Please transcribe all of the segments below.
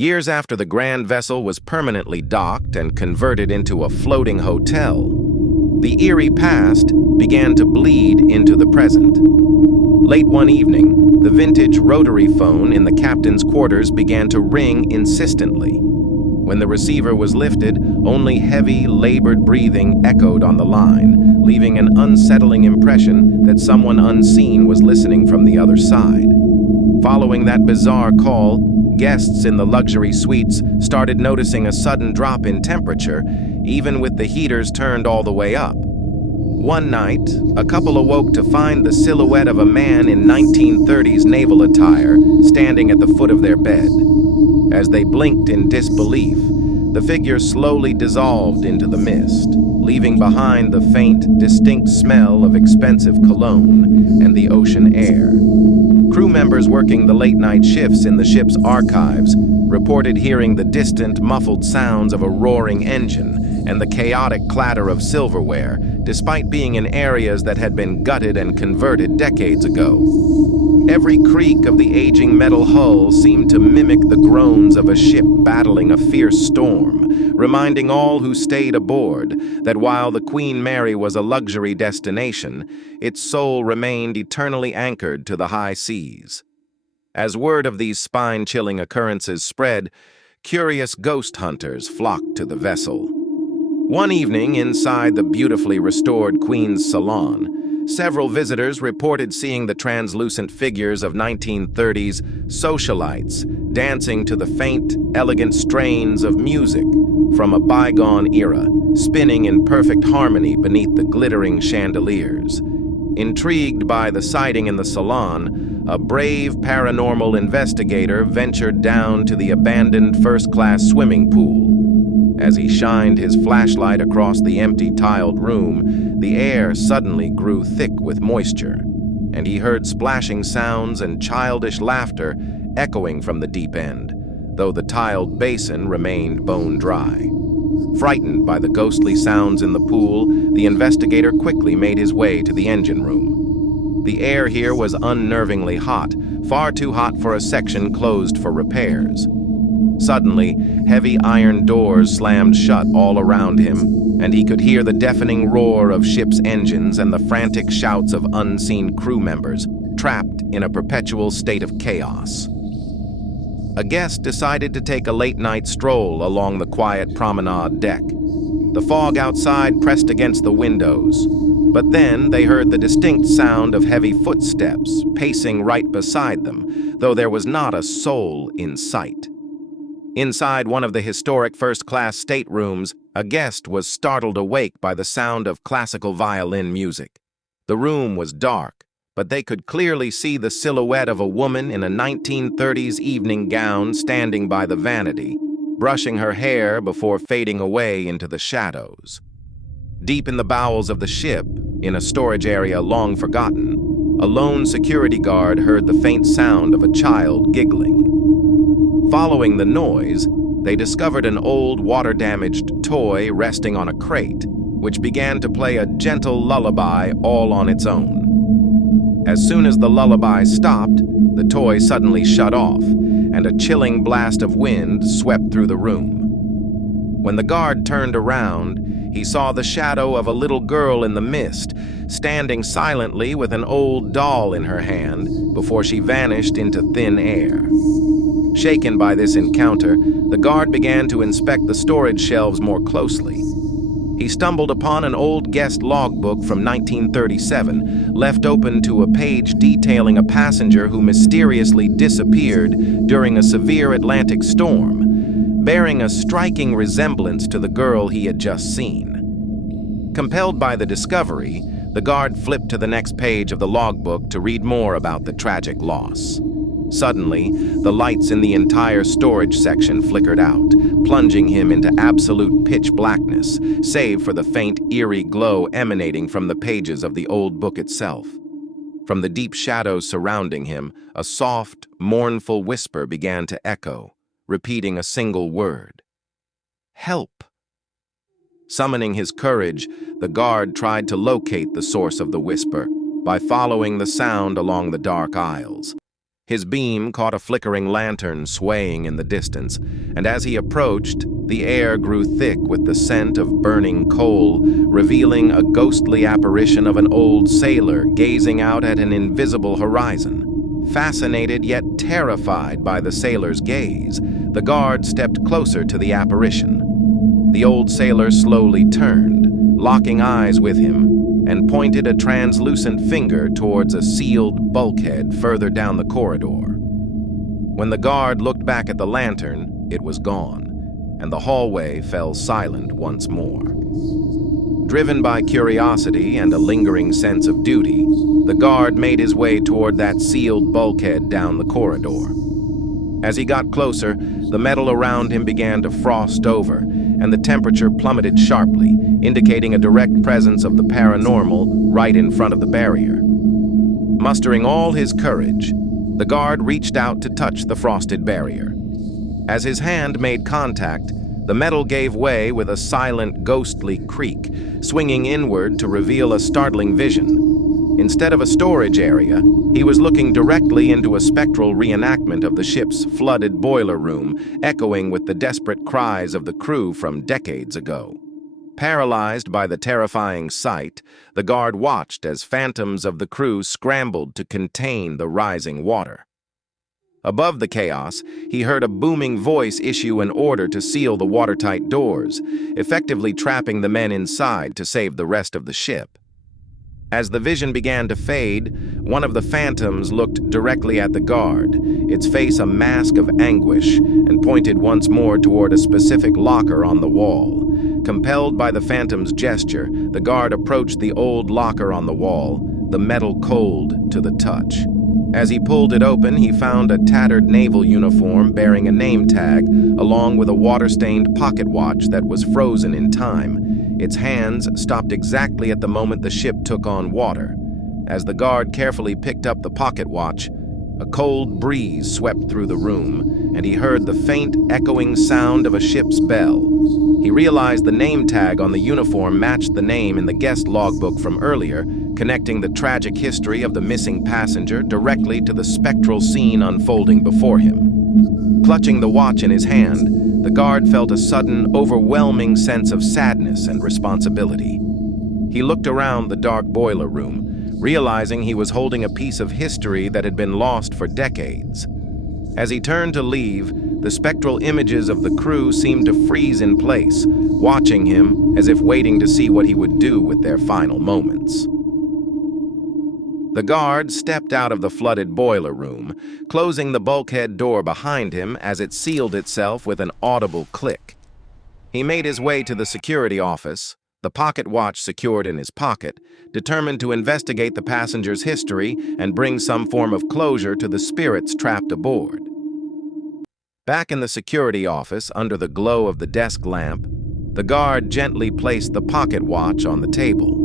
Years after the grand vessel was permanently docked and converted into a floating hotel, the eerie past began to bleed into the present. Late one evening, the vintage rotary phone in the captain's quarters began to ring insistently. When the receiver was lifted, only heavy, labored breathing echoed on the line, leaving an unsettling impression that someone unseen was listening from the other side. Following that bizarre call, guests in the luxury suites started noticing a sudden drop in temperature, even with the heaters turned all the way up. One night, a couple awoke to find the silhouette of a man in 1930s naval attire standing at the foot of their bed. As they blinked in disbelief, the figure slowly dissolved into the mist, leaving behind the faint, distinct smell of expensive cologne and the ocean air. Crew members working the late-night shifts in the ship's archives reported hearing the distant, muffled sounds of a roaring engine and the chaotic clatter of silverware, despite being in areas that had been gutted and converted decades ago. Every creak of the aging metal hull seemed to mimic the groans of a ship battling a fierce storm, reminding all who stayed aboard that while the Queen Mary was a luxury destination, its soul remained eternally anchored to the high seas. As word of these spine-chilling occurrences spread, curious ghost hunters flocked to the vessel. One evening, inside the beautifully restored Queen's Salon, several visitors reported seeing the translucent figures of 1930s socialites dancing to the faint, elegant strains of music from a bygone era, spinning in perfect harmony beneath the glittering chandeliers. Intrigued by the sighting in the salon, a brave paranormal investigator ventured down to the abandoned first-class swimming pool. As he shined his flashlight across the empty tiled room, the air suddenly grew thick with moisture, and he heard splashing sounds and childish laughter echoing from the deep end, though the tiled basin remained bone dry. Frightened by the ghostly sounds in the pool, the investigator quickly made his way to the engine room. The air here was unnervingly hot, far too hot for a section closed for repairs. Suddenly, heavy iron doors slammed shut all around him, and he could hear the deafening roar of ship's engines and the frantic shouts of unseen crew members, trapped in a perpetual state of chaos. A guest decided to take a late-night stroll along the quiet promenade deck. The fog outside pressed against the windows, but then they heard the distinct sound of heavy footsteps pacing right beside them, though there was not a soul in sight. Inside one of the historic first-class staterooms, a guest was startled awake by the sound of classical violin music. The room was dark, but they could clearly see the silhouette of a woman in a 1930s evening gown standing by the vanity, brushing her hair before fading away into the shadows. Deep in the bowels of the ship, in a storage area long forgotten, a lone security guard heard the faint sound of a child giggling. Following the noise, they discovered an old water-damaged toy resting on a crate, which began to play a gentle lullaby all on its own. As soon as the lullaby stopped, the toy suddenly shut off, and a chilling blast of wind swept through the room. When the guard turned around, he saw the shadow of a little girl in the mist, standing silently with an old doll in her hand before she vanished into thin air. Shaken by this encounter, the guard began to inspect the storage shelves more closely. He stumbled upon an old guest logbook from 1937, left open to a page detailing a passenger who mysteriously disappeared during a severe Atlantic storm, bearing a striking resemblance to the girl he had just seen. Compelled by the discovery, the guard flipped to the next page of the logbook to read more about the tragic loss. Suddenly, the lights in the entire storage section flickered out, plunging him into absolute pitch blackness, save for the faint, eerie glow emanating from the pages of the old book itself. From the deep shadows surrounding him, a soft, mournful whisper began to echo, repeating a single word: "Help!" Summoning his courage, the guard tried to locate the source of the whisper by following the sound along the dark aisles. His beam caught a flickering lantern swaying in the distance, and as he approached, the air grew thick with the scent of burning coal, revealing a ghostly apparition of an old sailor gazing out at an invisible horizon. Fascinated yet terrified by the sailor's gaze, the guard stepped closer to the apparition. The old sailor slowly turned, locking eyes with him, and pointed a translucent finger towards a sealed bulkhead further down the corridor. When the guard looked back at the lantern, it was gone, and the hallway fell silent once more. Driven by curiosity and a lingering sense of duty, the guard made his way toward that sealed bulkhead down the corridor. As he got closer, the metal around him began to frost over, and the temperature plummeted sharply, indicating a direct presence of the paranormal right in front of the barrier. Mustering all his courage, the guard reached out to touch the frosted barrier. As his hand made contact, the metal gave way with a silent, ghostly creak, swinging inward to reveal a startling vision. Instead of a storage area, he was looking directly into a spectral reenactment of the ship's flooded boiler room, echoing with the desperate cries of the crew from decades ago. Paralyzed by the terrifying sight, the guard watched as phantoms of the crew scrambled to contain the rising water. Above the chaos, he heard a booming voice issue an order to seal the watertight doors, effectively trapping the men inside to save the rest of the ship. As the vision began to fade, one of the phantoms looked directly at the guard, its face a mask of anguish, and pointed once more toward a specific locker on the wall. Compelled by the phantom's gesture, the guard approached the old locker on the wall, the metal cold to the touch. As he pulled it open, he found a tattered naval uniform bearing a name tag, along with a water-stained pocket watch that was frozen in time. Its hands stopped exactly at the moment the ship took on water. As the guard carefully picked up the pocket watch, a cold breeze swept through the room, and he heard the faint, echoing sound of a ship's bell. He realized the name tag on the uniform matched the name in the guest logbook from earlier, connecting the tragic history of the missing passenger directly to the spectral scene unfolding before him. Clutching the watch in his hand, the guard felt a sudden, overwhelming sense of sadness and responsibility. He looked around the dark boiler room, realizing he was holding a piece of history that had been lost for decades. As he turned to leave, the spectral images of the crew seemed to freeze in place, watching him as if waiting to see what he would do with their final moments. The guard stepped out of the flooded boiler room, closing the bulkhead door behind him as it sealed itself with an audible click. He made his way to the security office, the pocket watch secured in his pocket, determined to investigate the passenger's history and bring some form of closure to the spirits trapped aboard. Back in the security office, under the glow of the desk lamp, the guard gently placed the pocket watch on the table.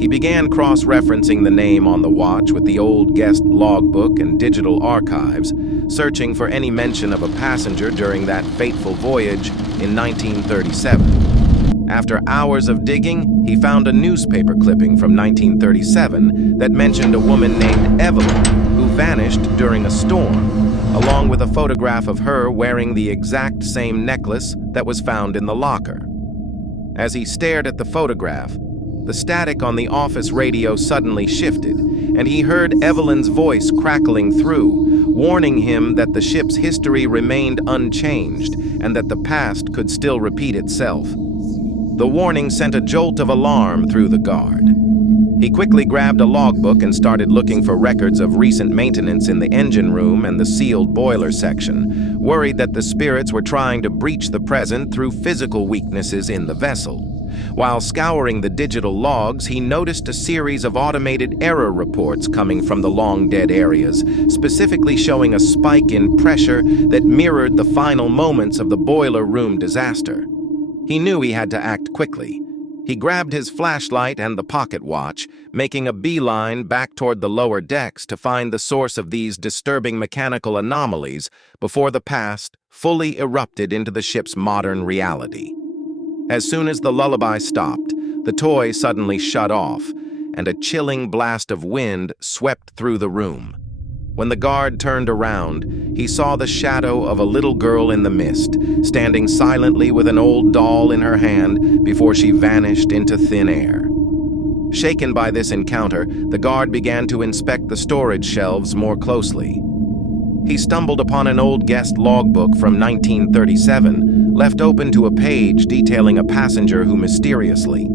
He began cross-referencing the name on the watch with the old guest logbook and digital archives, searching for any mention of a passenger during that fateful voyage in 1937. After hours of digging, he found a newspaper clipping from 1937 that mentioned a woman named Evelyn who vanished during a storm, along with a photograph of her wearing the exact same necklace that was found in the locker. As he stared at the photograph, the static on the office radio suddenly shifted, and he heard Evelyn's voice crackling through, warning him that the ship's history remained unchanged and that the past could still repeat itself. The warning sent a jolt of alarm through the guard. He quickly grabbed a logbook and started looking for records of recent maintenance in the engine room and the sealed boiler section, worried that the spirits were trying to breach the present through physical weaknesses in the vessel. While scouring the digital logs, he noticed a series of automated error reports coming from the long-dead areas, specifically showing a spike in pressure that mirrored the final moments of the boiler room disaster. He knew he had to act quickly. He grabbed his flashlight and the pocket watch, making a beeline back toward the lower decks to find the source of these disturbing mechanical anomalies before the past fully erupted into the ship's modern reality. As soon as the lullaby stopped, the toy suddenly shut off, and a chilling blast of wind swept through the room. When the guard turned around, he saw the shadow of a little girl in the mist, standing silently with an old doll in her hand before she vanished into thin air. Shaken by this encounter, the guard began to inspect the storage shelves more closely. He stumbled upon an old guest logbook from 1937, left open to a page detailing a passenger who mysteriously